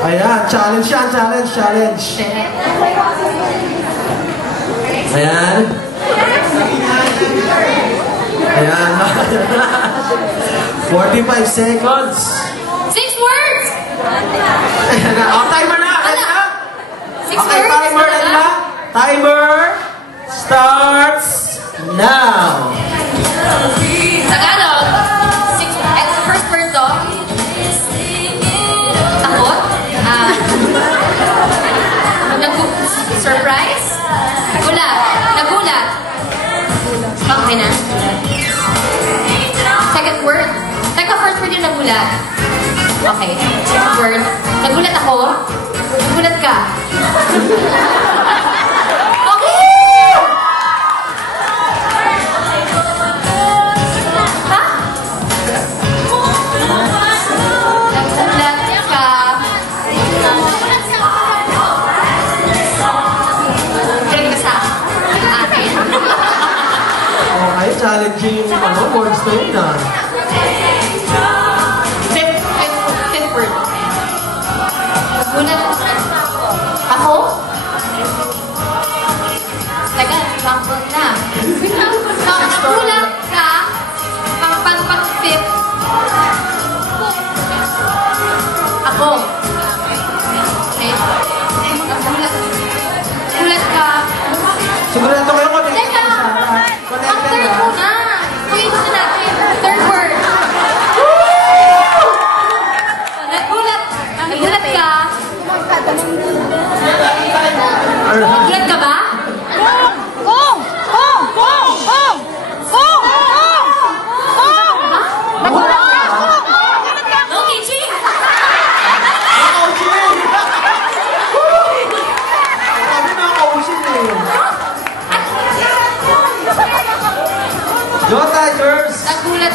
Ayan, challenge yan, challenge. Ayan. Ayan. 45 seconds. 6 words! Ayan na. Oh, timer na. Ayan na. 6 Okay, words? timer na. Timer starts now. Tagalog. 6, first word to. Takot. Surprise. Gulat. Nagulat. Okay na. Second word. Teka, first word yung nagulat. Okay. Second word. Nagulat ako. Nagulat ka. Okay. Ha? Nagulat ka. Kinig ka sa akin. Okay, challenging yung words na yun ah. Fifth word. Nagulat ako? Teka, bangkot na. Nagulat ka? Pang-fifth. Ako. Okay. Nagulat ka. Sigurado kayo kung Teka! Ang third muna. Wait na natin. Third word. Nagulat ka. Nagulat ka ba? No, Kichi! Sabi na kausin eh. Go Tigers! Nagulat.